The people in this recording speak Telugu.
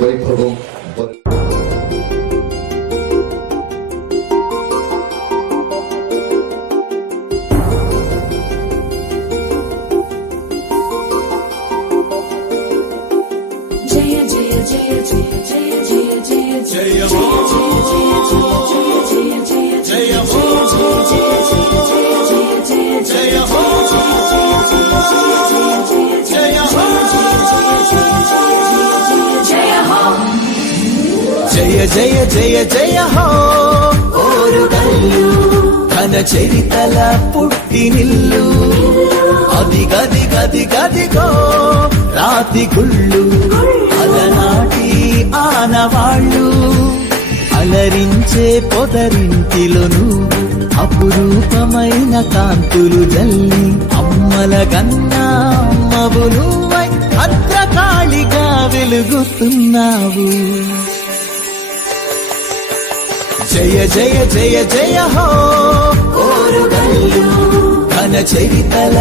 వైభవం జయ జయ జయ జయ జయ జయ జయ జయ హో జయ హో జయ హో జయ జయ జయ జయ హో ఓరుగల్లు ఘన చరితల పుట్టినిల్లు అది గది గది గదిగో రాతి గుళ్ళు అలనాటి ఆనవాళ్ళు అలరించే పొదరింటిలో నువ్వు అపురూపమైన కాంతులు జల్లి అమ్మల గన్నా అమ్మవు నువ్వై భద్రకాళిగా వెలుగుతున్నావు. జయ జయ జయ జయ హో ఓరుగల్లు ఘన చరితల